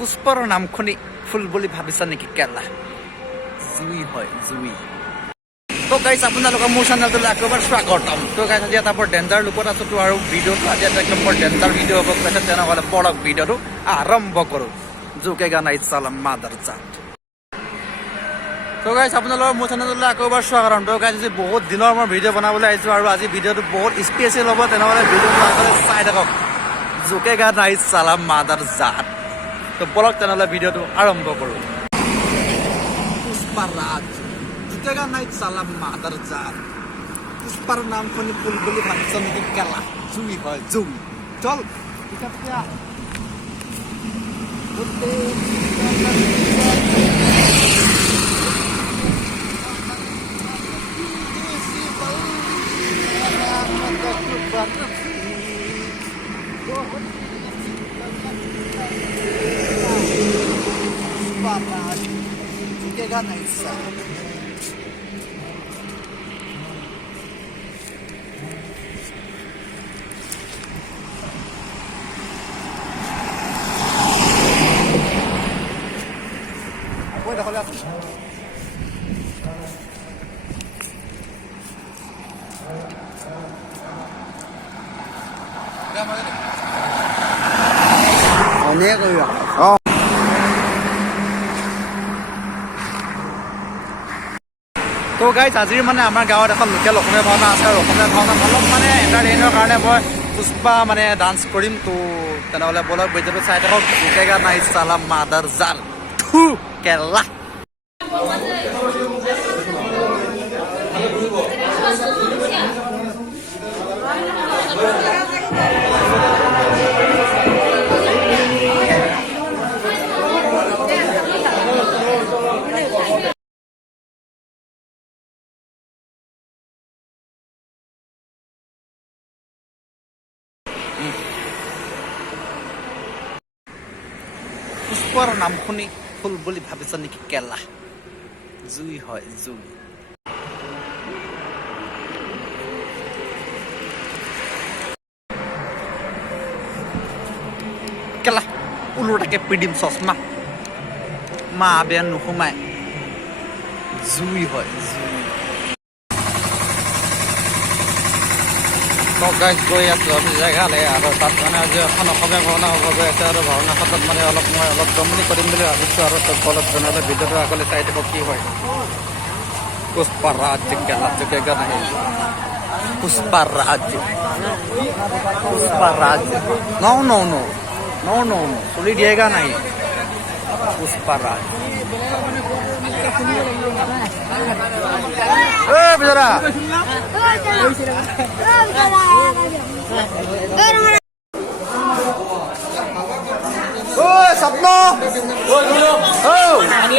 পুষ্পৰ নাম শুনি ফুল বুলি ভাবিছা নেকি কেলা জুই হয় জুই তো গাইছ আপোনালোকৰ মোৰ চেনেলটোলৈ আকৌ এবাৰ স্বাগতম তো গাইছ আজি এটা বৰ ডেঞ্জাৰ লুকত আছো তো আৰু ভিডিঅ'টো আজি এটা একদম বৰ ডেঞ্জাৰ ভিডিঅ' হ'ব কৈছে তেনেহ'লে বলক ভিডিঅ'টো আৰম্ভ কৰোঁ জোকেগা নাই চালাম মাদাৰ জাত তো গাইছ আপোনালোকৰ মোৰ চেনেলটোলৈ আকৌ এবাৰ স্বাগতম তো গাইছ আজি বহুত দিনৰ মই ভিডিঅ' বনাবলৈ আহিছোঁ আৰু আজি ভিডিঅ'টো বহুত স্পেচিয়েল হ'ব তেনেহ'লে ভিডিঅ'টো আগলৈ চাই থাকক জোকেগা নাই চালাম মাদাৰ জাত তো বলক তেনেহ'লে ভিডিঅ'টো আৰম্ভ কৰোঁ পুষ্পাৰাজ জোকেগা নাই চালাম মাদাৰ জাত পুষ্পাৰ নাম শুনি ফুল বুলি ভাবিছ নেকি কেলা জুই হয় জুই চল Jika naik sah. Boleh dah lihat. Ini kau ya. Oh. তো গাইজ আজিৰ মানে আমাৰ গাঁৱত এখন লোকেল অসমীয়া ভাওনা আছে আৰু অসমীয়া ভাওনাত অলপ মানে এণ্টাৰটেইনৰ কাৰণে মই পুষ্পা মানে ডান্স কৰিম তো তেনেহ'লে বলক ভিডিঅ'টো চাই থাকক জোকেগা নাই চালাম মাদাৰ জাল থু কেলা পুষ্পৰ নাম শুনি ফুল বুলি ভাবিছ নেকি কেলা জুই হয় জুই কেলা উলোটাকে পিডিম চশমা মা বেয়া নোসোমাই জুই হয় জুই গাইজ গৈ আছোঁ আমি জেগালৈ আৰু তাত মানে আজি এখন অসমীয়া ভাওনা হ'ব গৈ আছে আৰু ভাওনা ক্ষেত্ৰত মানে মই অলপ জমনি কৰিম বুলি ভাবিছোঁ আৰু তোক বলত জনালে ভিডিঅ'টো আগলৈ চাই দিব কি হয় পুষ্পাৰাজ কেলা জোকেগা নাহি পুষ্পাৰাজ পুষ্পাৰাজ নো নো নো নো নো নো চলি দিয়েগা নাহি পুষ্পাৰাজ বিচৰা স্বপ্ন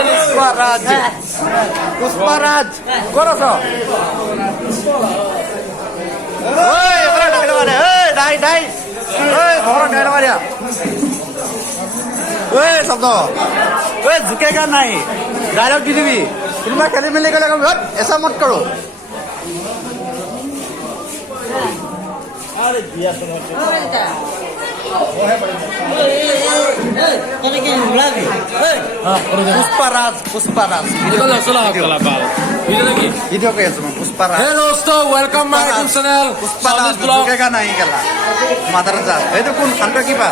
পুষ্পাৰাজ পুষ্পাৰাজ ক'ত আছ শব্দ জোকেগা নাই ডাইলগ দি দিবি কোনোবা খেলি মেলি গ'লে এচা মত কৰোঁ পুষ্পাৰাজ পুষ্পাৰাজ ভিডিঅ' কৰি আছো মই পুষ্পাৰাজ वेलकम माय यूट्यूब चैनल পুষ্পাৰাজ জোকেগা নাই কেলা মাদাৰ জাত এইটো কোন শান্ত কিবা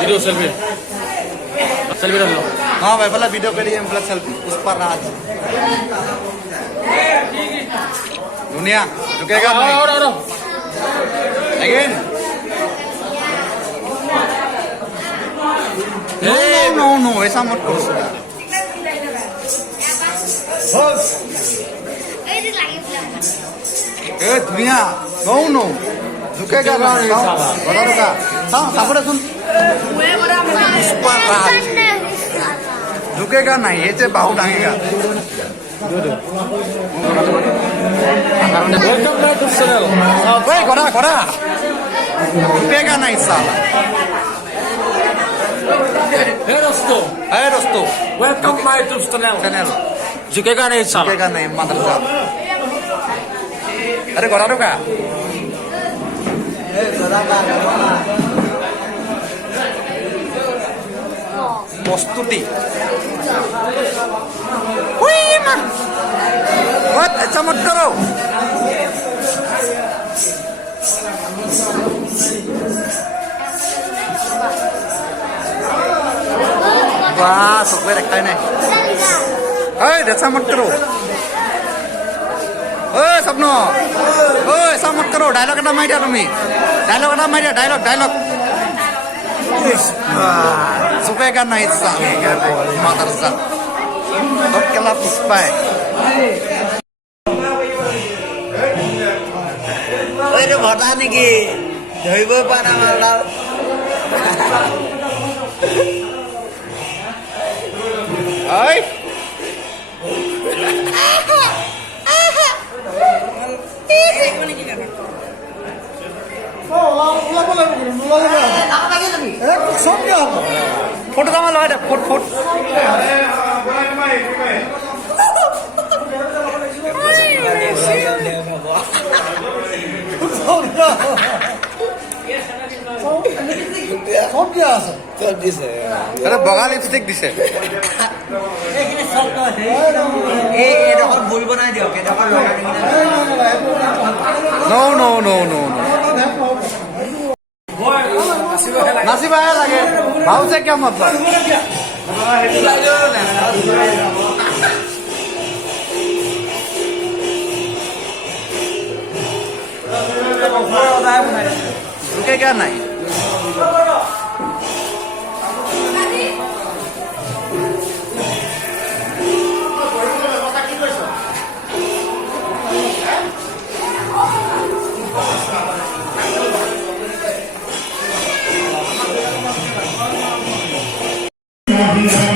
वीडियो सेल्फी सेल्फी रख लो हाँ भाई भला वीडियो करिए मतलब सेल्फी पुष्पाराज दुनिया रुकेगा नहीं अगेन नो नो नो ऐसा मत करो ए दुनिया नो नो झुकेगा नहीं बता रुका सामने सुन पुष्पाराज झुकेगा नहीं ये से बाहु डांगेगा वेलकम माय यूट्यूब चैनल भाई कोड़ा कोड़ा झुकेगा नहीं साला हे दोस्तों वेलकम माय यूट्यूब चैनल झुकेगा नहीं साला झुकेगा नहीं मदरसा अरे कोड़ा रुका প্ৰস্তুতি ऐसा मत करो वाह सबको रखा है ऐसा मत करो सपनो ऐसा मत करो डायलॉग এটা মাৰি দিয়া তুমি डायलॉग এটা মাৰি দিয়া डायलॉग झुकेगा नहीं सालेगा मदरसा अब केला पुष्पाय এইটো ভটা নেকি ধৰিবই পৰা নাই ঐ ফটো তামা লগাই দে ফুট বগা লিপষ্টিক দিছে ভুল বনাই দিয়ক নাচিবাহে লাগে ভাওছে কিয় মতলব रुकेगा नहीं Yeah.